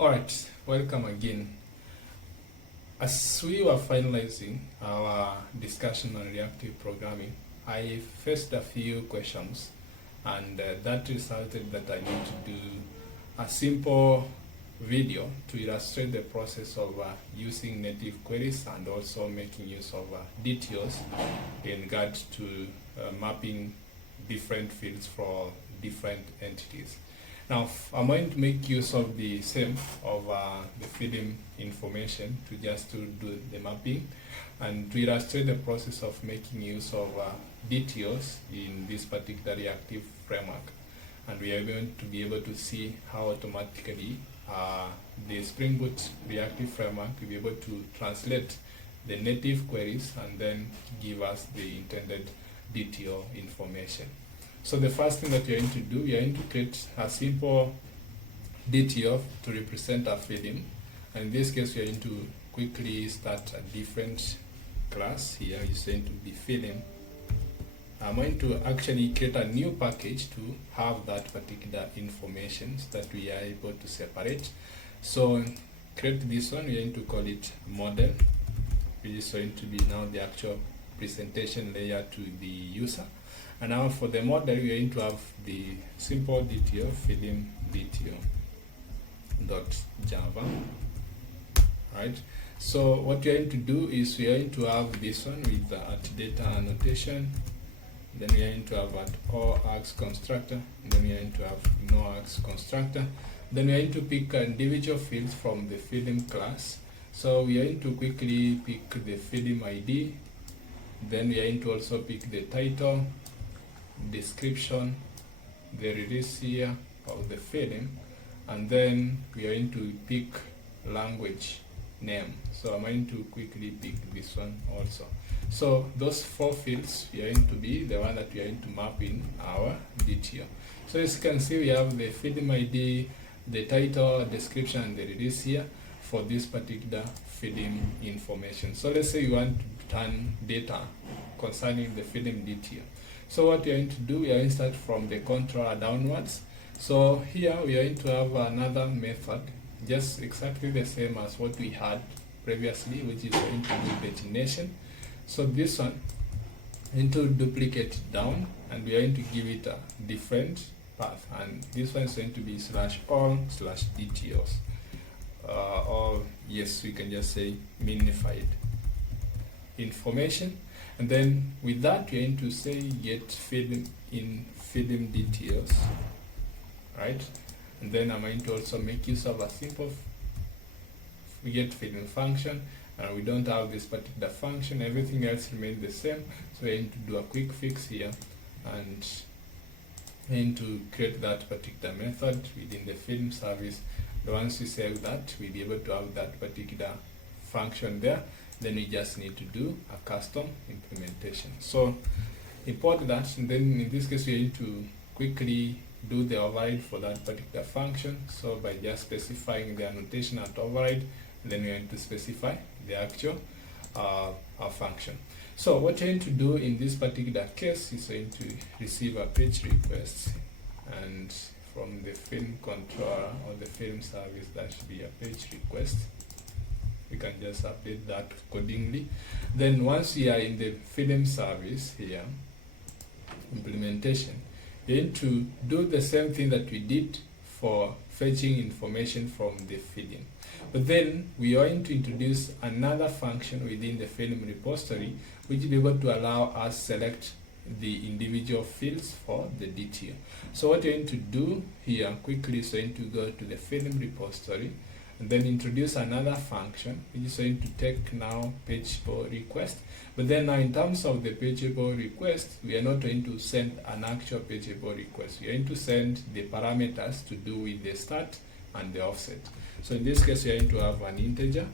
Alright, welcome again. As we were finalizing our discussion on reactive programming, I faced a few questions, and that resulted that I need to do a simple video to illustrate the process of using native queries and also making use of DTOs in regard to mapping different fields for different entities. Now, I'm going to make use of the same of the feeding information to just to do the mapping and to illustrate the process of making use of DTOs in this particular reactive framework. And we are going to be able to see how automatically the Spring Boot reactive framework will be able to translate the native queries and then give us the intended DTO information. So the first thing that we are going to do, we are going to create a simple DTO to represent our feeding. And in this case, we are going to quickly start a different class. Here is going to be feeding. I'm going to actually create a new package to have that particular information so that we are able to separate. So create this one, we are going to call it model, which is going to be now the actual presentation layer to the user. And now for the model, we are going to have the simple DTO, feeding DTO dot Java. Right. So what we are going to do is we are going to have this one with the at data annotation. Then we are going to have at all args constructor. And then we are going to have no args constructor. Then we are going to pick individual fields from the feeding class. So we are going to quickly pick the feeding ID. Then we are going to also pick the title, description, the release year of the feeding, and then we are going to pick language name. So I'm going to quickly pick this one also. So those four fields we are going to be the one that we are going to map in our DTO. So as you can see, we have the feeding ID, the title, description, and the release year for this particular feeding information. So let's say you want to turn data concerning the feeding DTO. So what we are going to do, we are going to start from the controller downwards. So here we are going to have another method, just exactly the same as what we had previously, which is going to be pagination. So this one, we are going to duplicate it down, and we are going to give it a different path. And this one is going to be /all/DTOs. Or yes, we can just say minified information. And then with that, we're going to say get feeding DTOs, right? And then I'm going to also make use of a simple get feeding function. And we don't have this particular function, everything else remains the same. So we're going to do a quick fix here and going to create that particular method within the feeding service. And once we save that, we'll be able to have that particular function there. Then we just need to do a custom implementation. So import that, and then in this case, we need to quickly do the override for that particular function. So by just specifying the annotation at override, then we're going to specify the actual function. So what you're going to do in this particular case is going to receive a page request, and from the film controller or the film service, that should be a page request. We can just update that accordingly. Then once we are in the film service here, implementation, we need to do the same thing that we did for fetching information from the feeding. But then we are going to introduce another function within the film repository, which will be able to allow us select the individual fields for the DTO. So what we're going to do here quickly is going to go to the film repository, and then introduce another function, which is going to take now pageable request. But then now in terms of the pageable request, we are not going to send an actual pageable request. We are going to send the parameters to do with the start and the offset. So in this case, we are going to have an integer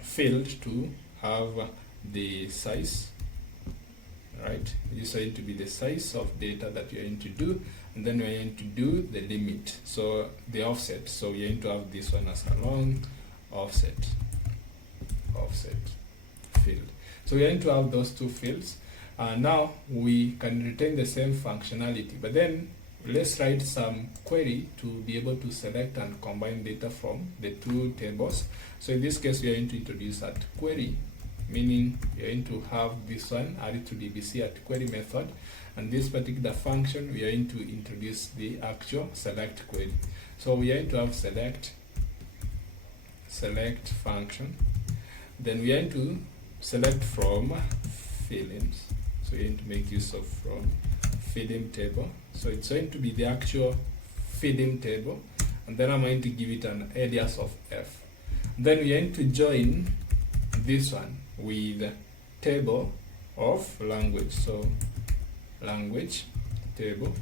field to have the size, right? This is going to be the size of data that we are going to do. And then we're going to do the limit, so the offset. So we're going to have this one as a long offset field. So we're going to have those two fields. Now we can retain the same functionality, but then let's write some query to be able to select and combine data from the two tables. So in this case, we are going to introduce at query, meaning we are going to have this one, R2DBC at query method, and this particular function, we are going to introduce the actual select query. So we are going to have select function, then we are going to select from films. So we are going to make use of from film table. So it's going to be the actual film table, and then I'm going to give it an alias of f. Then we are going to join this one with table of language. So language table,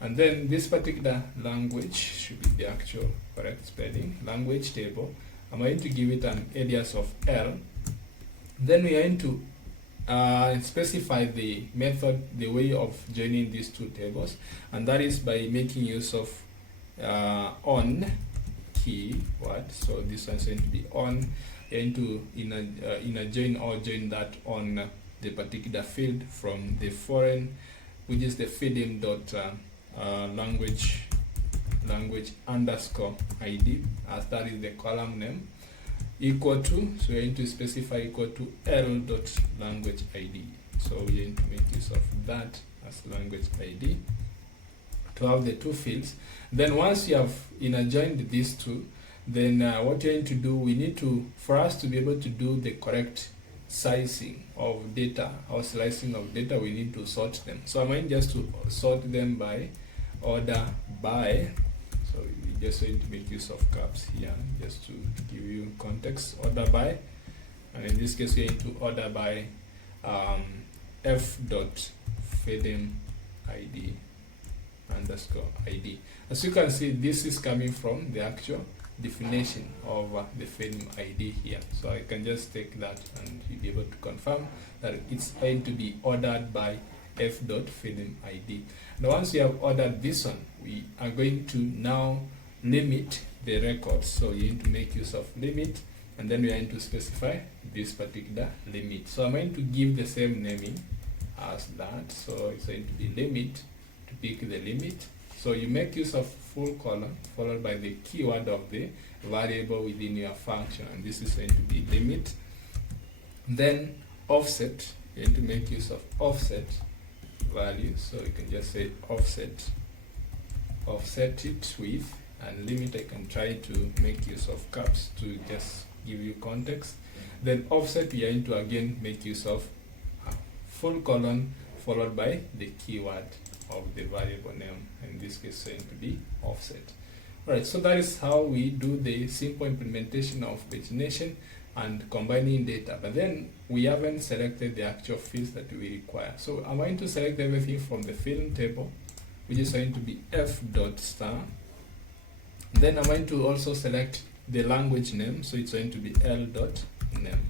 and then this particular language should be the actual correct spelling, language table. I'm going to give it an alias of L. Then we are going to specify the method, the way of joining these two tables, and that is by making use of on keyword. So this one is going to be on, into in a join or join that on the particular field from the foreign, which is the film dot language underscore ID, as that is the column name, equal to, so we're going to specify equal to L dot language ID. So we're going to make use of that as language ID to have the two fields. Then once you have joined these two, then what you're going to do, we need to, for us to be able to do the correct sizing of data or slicing of data, we need to sort them. So I'm going just to sort them by order by. So we're just going to make use of caps here just to give you context. Order by, and in this case we're going to order by f dot film ID underscore ID. As you can see, this is coming from the actual definition of the film ID here. So I can just take that and you'll be able to confirm that it's going to be ordered by f dot film ID. Now once we have ordered this one, we are going to now limit the records. So you need to make use of limit, and then we are going to specify this particular limit. So I'm going to give the same naming as that. So it's going to be limit to pick the limit. So you make use of full colon followed by the keyword of the variable within your function, and this is going to be limit. Then offset, you're going to make use of offset value. So you can just say offset it with, and limit I can try to make use of caps to just give you context. Then offset, we are going to again make use of full colon followed by the keyword of the variable name, in this case going to be offset. Alright, so that is how we do the simple implementation of pagination and combining data. But then we haven't selected the actual fields that we require. So I'm going to select everything from the film table, which is going to be f dot star. Then I'm going to also select the language name, so it's going to be L dot name.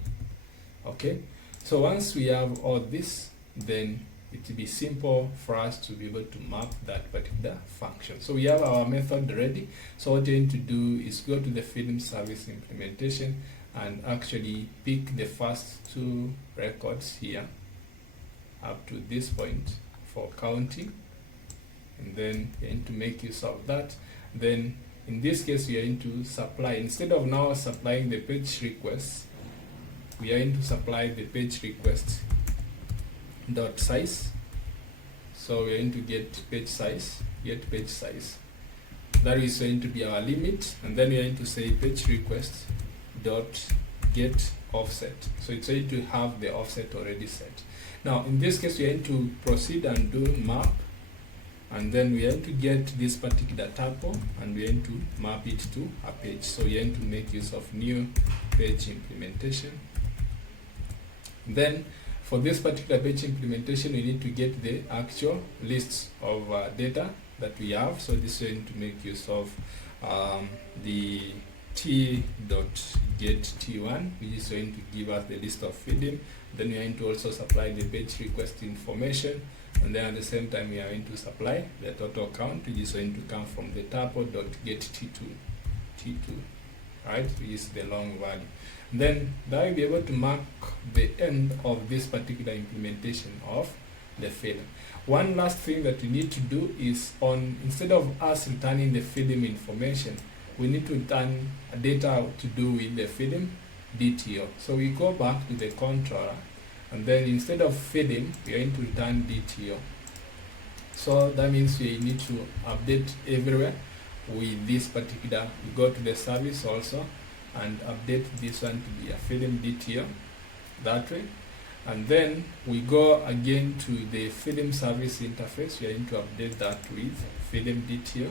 Okay, so once we have all this, then it will be simple for us to be able to map that particular function. So we have our method ready. So what you're going to do is go to the film service implementation and actually pick the first two records here up to this point for counting, and then you're going to make use of that. Then in this case we are going to supply, instead of now supplying the page requests, we are going to supply the page request dot size. So we are going to get page size. That is going to be our limit, and then we are going to say page request dot get offset. So it's going to have the offset already set. Now in this case we are going to proceed and do map, and then we are going to get this particular tuple and we are going to map it to a page. So we are going to make use of new page implementation. Then for this particular page implementation, we need to get the actual lists of data that we have. So this is going to make use of the t.getT1, which is going to give us the list of film. Then we are going to also supply the page request information, and then at the same time we are going to supply the total count, which is going to come from the tuple.getT2, right, which is the long value. Then that will be able to mark the end of this particular implementation of the field. One last thing that we need to do is instead of us returning the field information, we need to return data to do with the field DTO. So we go back to the controller, and then instead of field, we are going to return DTO. So that means we need to update everywhere with this particular. We go to the service also and update this one to be a field DTO that way. And then we go again to the film service interface. We are going to update that with film DTO.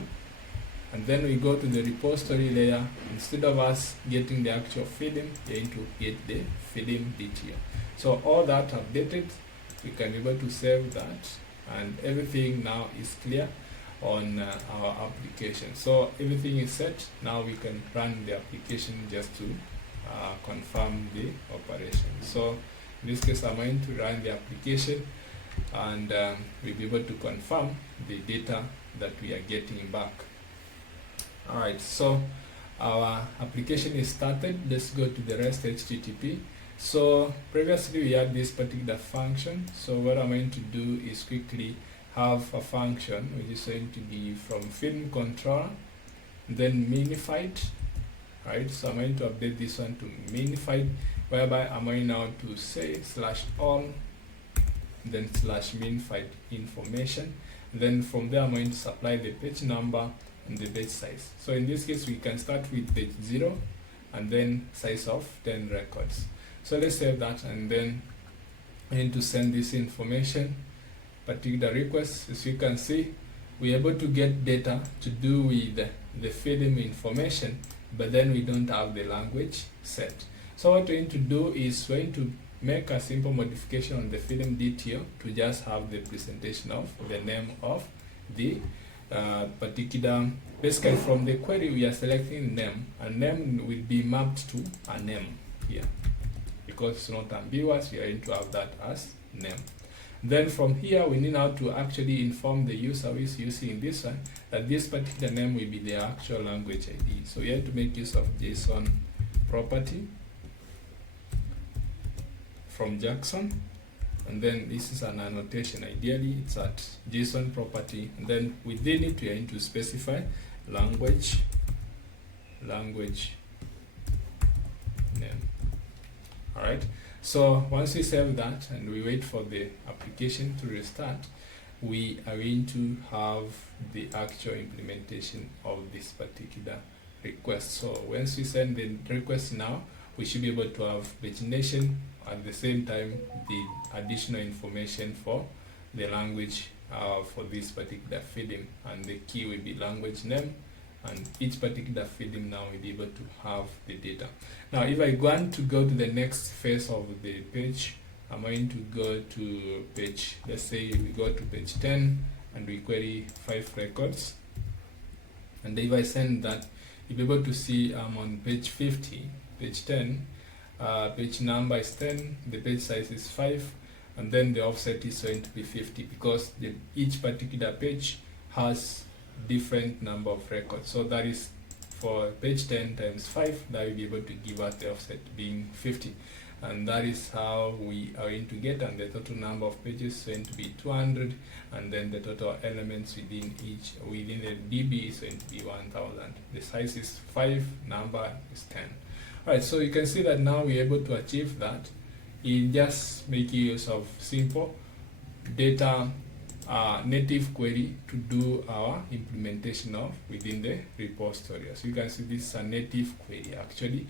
And then we go to the repository layer. Instead of us getting the actual film, we are going to get the film DTO. So all that updated, we can be able to save that, and everything now is clear on our application. So everything is set. Now we can run the application just to confirm the operation. So in this case, I'm going to run the application, and we'll be able to confirm the data that we are getting back. Alright, so our application is started. Let's go to the REST HTTP. So previously we had this particular function. So what I'm going to do is quickly have a function which is going to be from film controller, then minified. Right, so I'm going to update this one to minified, whereby I'm going now to say /all, then /minified information. Then from there I'm going to supply the page number and the page size. So in this case we can start with page 0 and then size of 10 records. So let's save that, and then I need to send this information, particular request. As you can see, we're able to get data to do with the film information, but then we don't have the language set. So what we're going to do is we're going to make a simple modification on the film DTO to just have the presentation of the name of the particular. Basically from the query we are selecting name, and name will be mapped to a name here. Because it's not ambiguous, we are going to have that as name. Then from here, we need now to actually inform the user who is using this one that this particular name will be the actual language ID. So we have to make use of JSON property from Jackson, and then this is an annotation. Ideally, it's at JSON property, and then within it we are going to specify language name. All right. So once we save that and we wait for the application to restart, we are going to have the actual implementation of this particular request. So once we send the request now, we should be able to have pagination, at the same time the additional information for the language for this particular field, and the key will be language name, and each particular field now will be able to have the data. Now if I want to go to the next phase of the page, I'm going to go to page, let's say we go to page 10 and we query 5 records, and if I send that, you'll be able to see I'm on page 50, page 10, page number is 10, the page size is 5, and then the offset is going to be 50, because each particular page has different number of records. So that is for page 10 times 5, that will be able to give us the offset being 50, and that is how we are going to get, and the total number of pages is going to be 200, and then the total elements within the DB is going to be 1000. The size is 5, number is 10. Alright, so you can see that now we're able to achieve that in just making use of simple data native query to do our implementation of within the repository. So you can see this is a native query. Actually,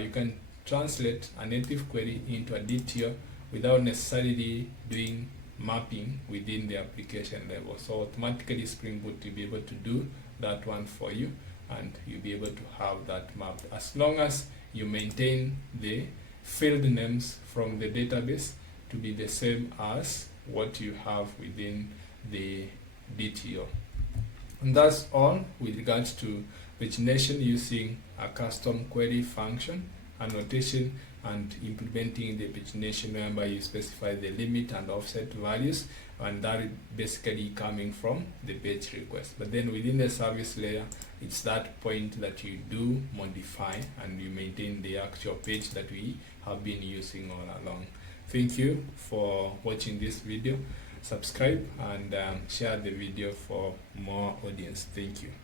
you can translate a native query into a DTO without necessarily doing mapping within the application level. So automatically Spring Boot will be able to do that one for you, and you'll be able to have that mapped as long as you maintain the field names from the database to be the same as what you have within the DTO. And that's all with regards to pagination using a custom query function, annotation, and implementing the pagination whereby you specify the limit and offset values, and that is basically coming from the page request. But then within the service layer, it's that point that you do modify and you maintain the actual page that we have been using all along. Thank you for watching this video. subscribe and share the video for more audience. Thank you.